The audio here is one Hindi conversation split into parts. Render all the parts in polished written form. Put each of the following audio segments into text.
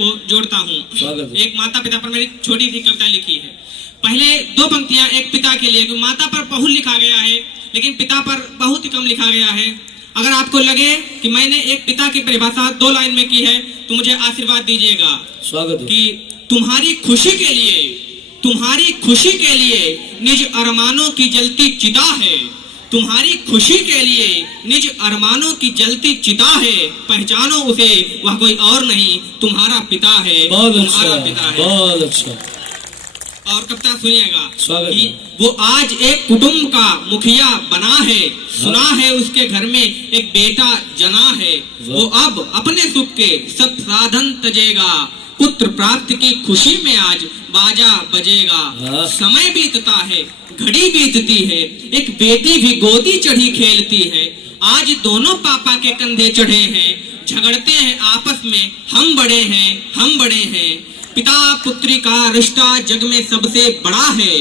आपको जोड़ता हूँ। एक माता पिता पर मेरी छोटी सी कविता लिखी है। पहले दो पंक्तियां एक पिता के लिए, माता पर बहुत लिखा गया है लेकिन पिता पर बहुत ही कम लिखा गया है। अगर आपको लगे कि मैंने एक पिता की परिभाषा 2 लाइन में की है तो मुझे आशीर्वाद दीजिएगा। स्वागत कि तुम्हारी खुशी के लिए निज अरमानों की जलती चिता है। तुम्हारी खुशी के लिए निज अरमानों की जलती चिता है। पहचानो उसे, वह कोई और नहीं तुम्हारा पिता है। तुम्हारा पिता है। बहुत अच्छा। और कविता सुनिएगा कि वो आज एक कुटुंब का मुखिया बना है। सुना है उसके घर में एक बेटा जना है। वो अब अपने सुख के सब साधन तजेगा। पुत्र प्राप्ति की खुशी में आज बाजा बजेगा। समय बीतता है, घड़ी बीतती है, एक बेटी भी गोदी चढ़ी खेलती है। आज दोनों पापा के कंधे चढ़े हैं, झगड़ते हैं आपस में, हम बड़े हैं। पिता पुत्री का रिश्ता जग में सबसे बड़ा है।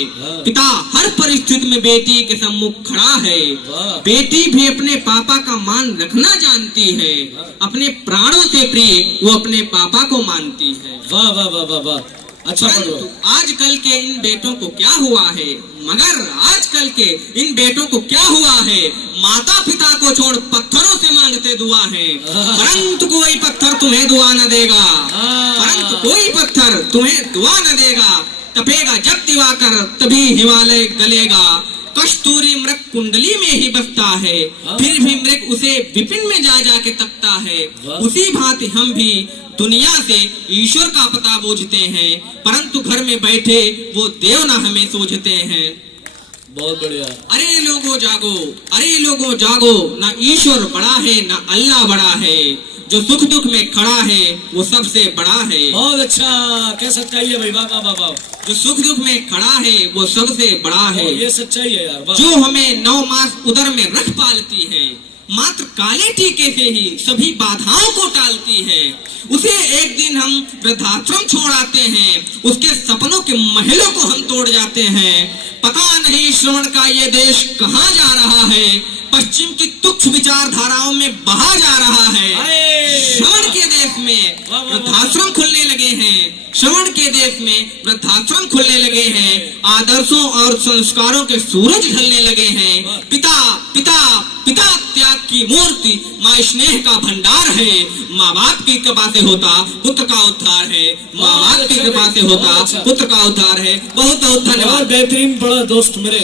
पिता हर परिस्थिति में बेटी के सम्मुख खड़ा है। बेटी भी अपने पापा का मान रखना जानती है। अपने प्राणों से प्रिय वो अपने पापा को मानती है। वाह वाह वाह वाह वाह, अच्छा पढ़ो। आजकल के इन बेटों को क्या हुआ है, आजकल के इन बेटों को क्या हुआ है, माता पिता को छोड़ पत्थरों से मांगते दुआ है। परंतु कोई पत्थर तुम्हें दुआ न देगा। तपेगा जब दिवाकर तभी हिमालय गलेगा। कस्तूरी मृग कुंडली में ही बसता है, फिर भी मृग उसे विपिन में जा जाके तकता है। उसी भांति हम भी दुनिया से ईश्वर का पता बूझते हैं, परंतु घर में बैठे वो देव ना हमें सूझते हैं। बहुत बढ़िया। अरे लोगों जागो, ना ईश्वर बड़ा है ना अल्लाह बड़ा है। जो सुख दुख में खड़ा है वो सबसे बड़ा है। बहुत अच्छा, क्या सच्चाई है भाई, वाह वाह वाह। जो सुख दुख में खड़ा है वो सबसे बड़ा है। ये सच्चाई है यार। जो हमें 9 मास उदर में रख पालती है, मात्र काले टीके से ही सभी बाधाओं को टालती है। उसे एक दिन हम वृद्धाश्रम छोड़ आते हैं, उसके सपनों के महलों को हम तोड़ जाते हैं। पता नहीं श्रवण का ये देश कहाँ जा रहा है, पश्चिम की तुच्छ विचारधाराओं में बहा जा रहा है। श्रवण के देश में वृद्धाश्रम खुलने लगे हैं। आदर्शों और संस्कारों के सूरज ढलने लगे हैं। पिता त्याग की मूर्ति, माँ स्नेह का भंडार है। माँ बाप की कृपा से होता पुत्र का उद्धार है। बहुत बहुत धन्यवाद। बेहतरीन बड़ा दोस्त मेरे।